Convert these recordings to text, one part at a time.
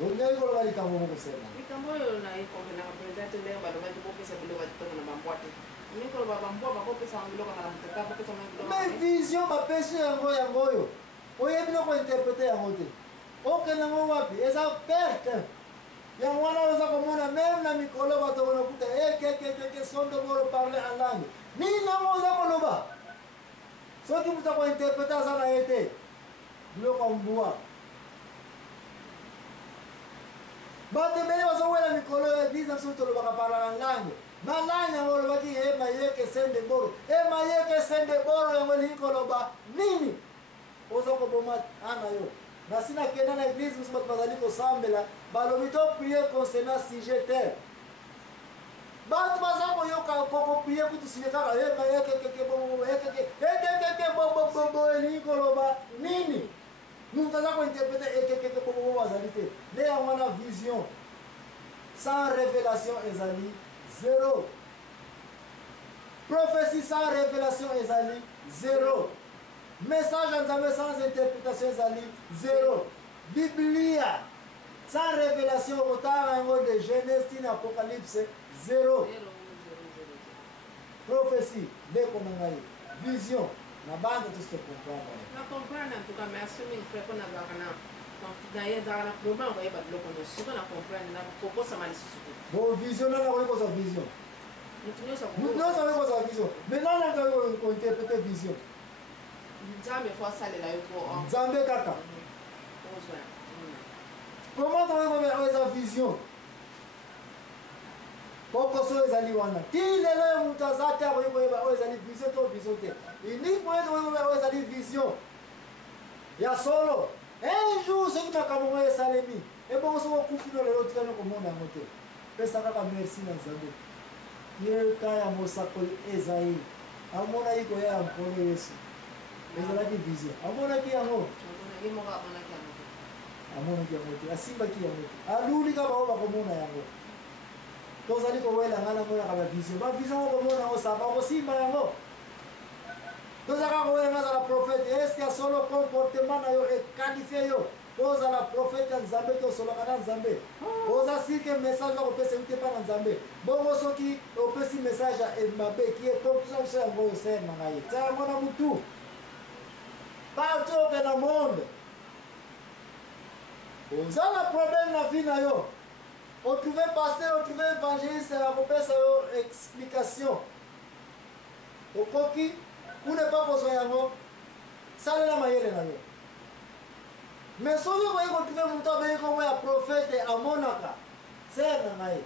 Onye ko bali ka mo ko sema. Likambo yo na iko na president le ba do ba ko pesa bilo ba to na bambote. Ni ko ba bambo ba ko pesa bilo ka na ta ko pesa bilo. Mais vision ba pesa yango yo. Oye bino ko interpréter yango te. Ok na ngo wapi eza perte. Yango wana oza komona même na mikolo ba to na kuta ke sondo boro parler en langue. Ni na ngo oza koloba. Soki muta ko interpréter ça na été. Bilo ko mbua. Bate bele wazo wela mikolo ya biza msuto lo baka parler en langue. Na langue yango lo baki ma yeke sende boro. Ma yeke sende boro yango likolo ba nini? Oza ko boma ana yo. Na sina kena na église musuba bazali ko sambela balobi to prier concernant sujet terre. Batu bazako yo ko prier kutu sujet kaka ma yeke bo likolo ba nini? Nous avons interprété et on a vision. Sans révélation, Ezali, zéro. Prophétie sans révélation, Ezali, zéro. Message en sans interprétation, Ezali, zéro. Biblia sans révélation, autant de Genèse, Apocalypse, zéro. Prophétie, dès qu'on a vision. Na banda tu se comprendre. Na comprendre en tout cas merci mille frère qu'on a gagné. Donc d'ailleurs dans la problème on va y battre le connaître. Surtout na comprendre na pourquoi ça m'a laissé surtout. Bon vision na na ko sa vision. Nous ça ko sa vision. Maintenant na ko interpréter vision. Nzambe faut ça là yo ko. Nzambe kaka. Comment tu vas sa vision? Poko so ezali wana. Ki lelo mutazate ko yeba ezali vision to vision te. Ini point ko ezali vision. Ya solo. Un jour ce qui m'a kamongé esalemi. E bon so ko kufino lelo tikana ko mona moto. Pesa kaka merci na Nzambe. Ye kaya mosako ezai. Amona iko ya mpole Yesu. Ezali vision. Amona ki yango. Amona ki yango. Asimba ki yango. Aluli ka ba ko mona yango. Tozali ko wela ngana mona ka vision. Ba vision ko mona o saba ko simba yango. Tozaka ko wela ngana prophète. Est-ce que solo comportement na yo e qualifié yo? Toza la prophète Nzambe to solo kana Nzambe. Oza sike message ko pesa mte pa Nzambe. Bongo soki o pesi message e mabe ki e conclusion so yango se mangaye. Ta mona mutu. Partout dans le monde. Oza la problème na vie na yo. On trouvait pasteur, on trouvait évangéliste, on a sa explication. Au coquille, vous n'avez pas besoin de moi. Ça, c'est la manière de nous. Mais si vous voyez qu'on trouve mon temps, vous voyez un prophète à Monaka. C'est un maïe.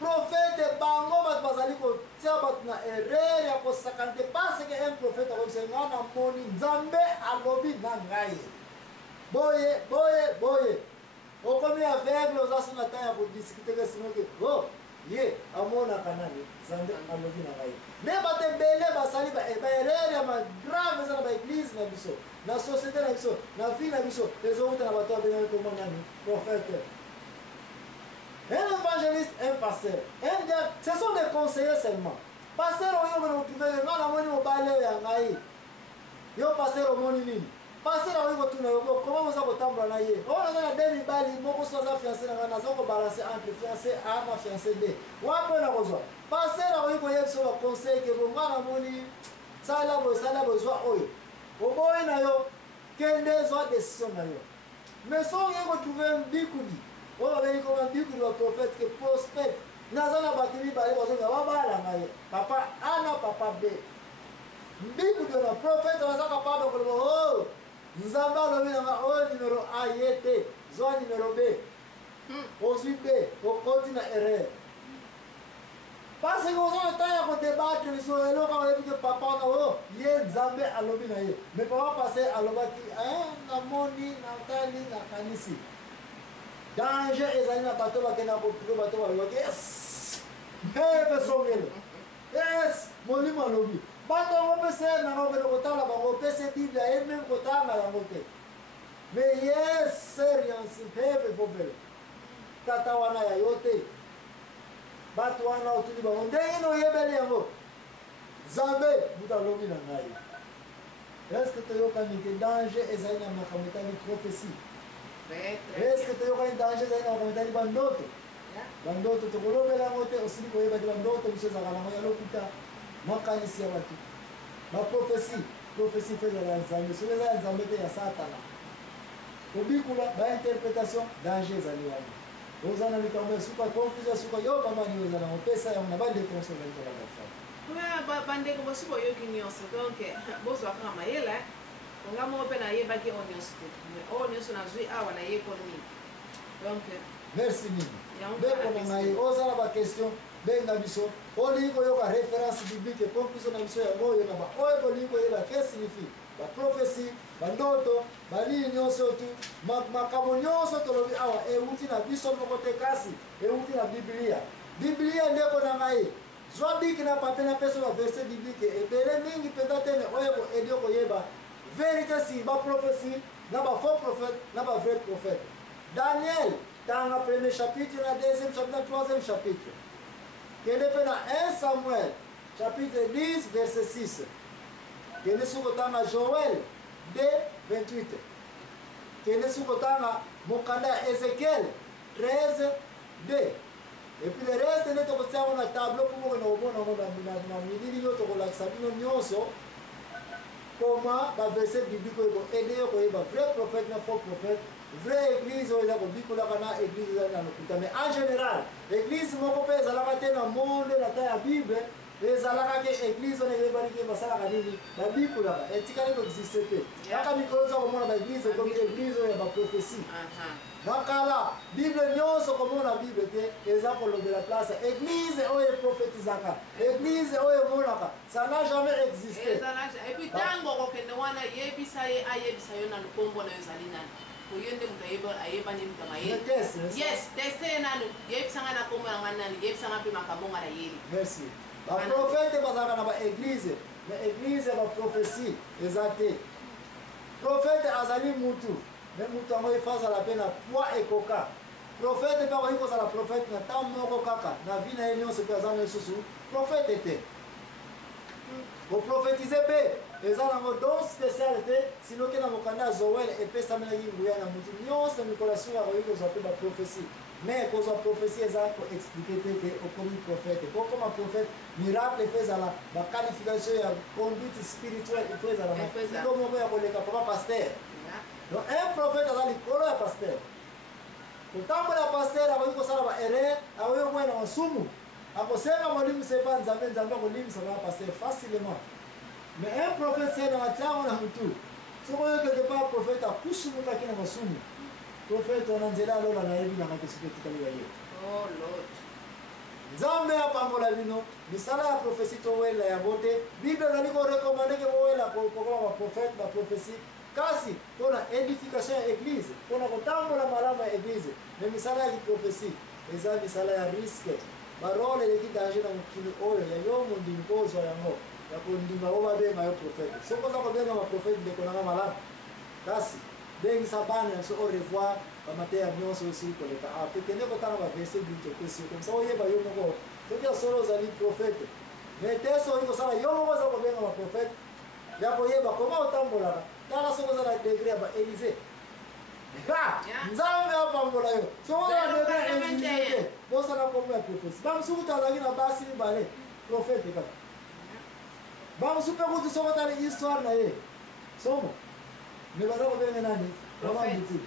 Prophète, bango, bat bazali ko tia bat na erreur ya ko sakante parce que un prophète a observé na moni Nzambe alobi na ngai. Boye. O comme aveugle aux asuna temps pour discuter que sinon que oh ye amona kanani Nzambe alobi na ngai. Ne bate bele basali ba erreur ya ma grave za ba église na biso, na société na biso, na vie na biso, les autres na bato ba comme nani prophète. Un évangéliste, un pasteur. Ce sont des conseillers seulement. Pasteur, on va trouver le mal à mon balai à Naï. Yo pasteur au monini. Pasteur, on va tourner au bout. Comment vous avez tambour à Naï? On a un demi bali, beaucoup de choses à fiancé dans la maison, on va balancer entre fiancé A et fiancé B. Ou après la besoin. Pasteur, on va sur le conseil que vous m'avez moni. Ça là, besoin. Au bout, il y a qu'un des autres décisions. Mais si on va trouver un bicoudi. On va dire comment dire que le prophète qui prospère. Nazana batimi bale bazo ngaba bala ngaye. Papa A na papa B. Bible de la prophète va ça capable de oh. Nzamba lobi na o numéro A yete, zo numéro B. Ensuite B, au continent erreur. Parce que vous avez temps à débattre sur le local avec que papa na o ye Nzambe alobi na ye. Mais papa passer à lobaki na moni na tali na kanisi. Danger ezali na bato bakena kopilo bato balobaki yes neve songelo yes molimo alobi bato ngopese na ngopele kotala bango pese biblia ye même kotala yango te mais yes serious neve vovele tata wana ya yo te bato wana otuli bango ndenge noyebeli yango Nzambe buta alobi na ngai est-ce que toyokani ke danger ezali na makambo etali prophétie Très, très est-ce que toyoka ni danger za ina wakometali bandoto bien. bandoto tokolobela yango te osili koyeba te bandoto biso ezalaka nango ya lokuta makanisi ya bato prophétie mpe ezala ya nzambe soki eza ya nzambe te ya satana kobikula bainterprétation danger ezali wana oza na likambo ya suka confusion ya suka yo mama nio eza nango pesa yango na bandetenso ezali kaka basala bandeko bosi boyoki nyonso donc bozwa kaka mayele onga moko mpe nayebaki oyo nyonso te oyo nyonso nazwi awa nayekoli mingi donc merci mingi ndeko na ngai ozala baquestion benga biso olingi koyoka référence biblique conclusion na biso yango oyo na baoyo bolingi koyeba ke signifie baprophétie bandoto balii nyonso tu makambo nyonso tolobi awa euti na biso moko te kasi euti na biblia ndeko na ngai zwa biki na pape na peso baverset biblique ebele mingi mpenza tene oyo koedi koyeba vérité si baprophétie na bafaux prophète na bavrai prophète Daniel tanga premier chapitre na deuxième chapitre na troisième chapitre kende mpe na 1 Samuel chapitre 10 verset 6 kende sukotanga Joël 2 28 kende sukotanga mokanda ya Ezekiel 13 2 et puis le reste nde tokosiango na tableau mpo moko na obona ngo na milili yo tokolakisa bino nyonso comment baverset biblique oyo koede yo koyeba vrai prophète na faux prophète vraie église oyo eza kobikolaka na église ezali na lokuta mais en général église moko mpe ezalaka te na monde na ta ya bible ezalaka ke église wana eyebaniki basalaka nini babikolaka etikali koexiste te kaka mikolo oza komona baéglise komi église oyo ya baprophétie nakala bible nyonso komona bible te eza kolobela place église oyo eprofétisaka église oyo emonaka ça n'a jamais existé et puis ntango okokende wana yebisa ye ayebisa yo na lukombo na yo ezali nani oyo nde moto ayebani moto mayeli yes teste ye nanu yebisanga na kombo nanga nani yebisanga mpe makambo nga na yeli merci baprofete bazalaka na baéglise na église ya baprophétie eza te profete azali mutu me mutu yango ifa azala mpe na poids ekoka profete mpe akoki kozala profete na ntango moko kaka na vi na ye nyonso mpe aza na lisusu profete te koprofetize mpe eza nango don spécial te sinoki na mokanda ya Joël epesamelaki nguya na mutu nyonso mikolo ya suka akoki kozwa mpe baprophétie mais kozwa prophétie eza koexplike te ke okomi prophète kokoma prophète miracle efo ezala baqualification ya conduite spirituelle efo ezala iko moko ya koleka papa paster donc un prophète aza likolo ya paster kotambola ya paster akoki kosala baerreur akoki komwena masumu akosenga molimisa epa nzambe akolimisa baya paster facilement mais un prophète sena atiango na mutu soki oyo quelque part prophète akusumukaki na masumu prophète wana nzela alola nayebi nanga te soki etikali ya ye nzambe apambola bino misala ya prophétie towela yango te bible ezali korekomandeke bowela kokoma baprophète baprophétie kasi mpona édification ya église mpona kotambola malamu ya église me misala ya kiprophétie eza misala ya riske barole eleki danger na mokili oyo ya yo mondimi mpo ozwa yango ya kondima o babenga yo prophète soki oza kobenga baprophète ndeko nanga malamu kasi bengisa bana biso au revoir bamateya nyonso osili koleka ape kende kotanga baverset biblique opesi yo komisa oyeba yo moko soki ya solo ozali prophète mais te soki kosala yo moko oza kobenga baprophète ya koyeba koma otambolaka tala soki oza na degré ya baélysée nzambe apambola yo soki oza na degré ya ingénieur te bosala kombo ya prophétie bamosuku kutu azalaki na basi mibale prophète kaka bamosuku mpe kutu soki otali histoire na ye somo me baza kobenge nani mamambutu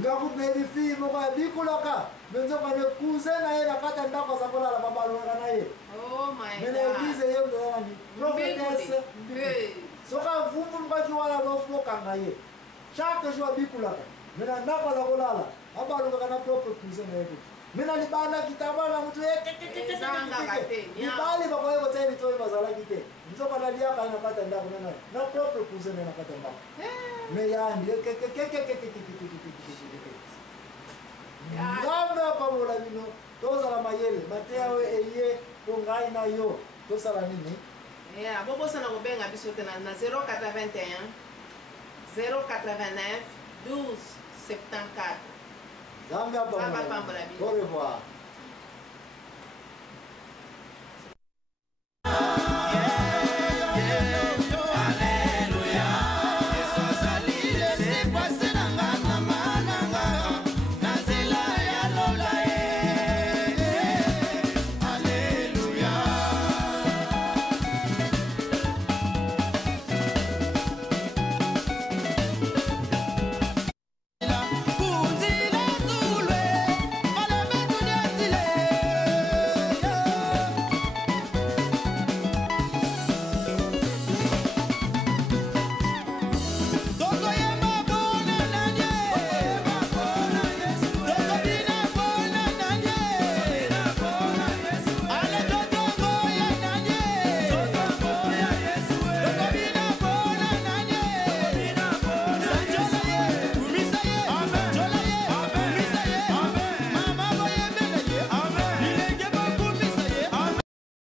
ngakutu nayebi fille moko ya bikulaka me nzoka ne cousin na ye na kati ya ndako aza kolala babalongaka na ye me na église ye mdoza nani prophétesse soki avumbulukaki wana bokanga ye chaque jour abikulaka me na ndako aza kolala abalongaka na propre cousin na ye kutu me na libanda kitaba na mutu libali bakoye kotia lito oyo bazalaki te nzoka naliaka na kati ya ndako nana na propre cousin na kati ya ndako me yandi nzambe apambola bino tozala mayele mateya oyo eye po ngai na yo tosala nini bobosana kobenga biso te na 081 089 12 74 nzambe apambola bino au revoir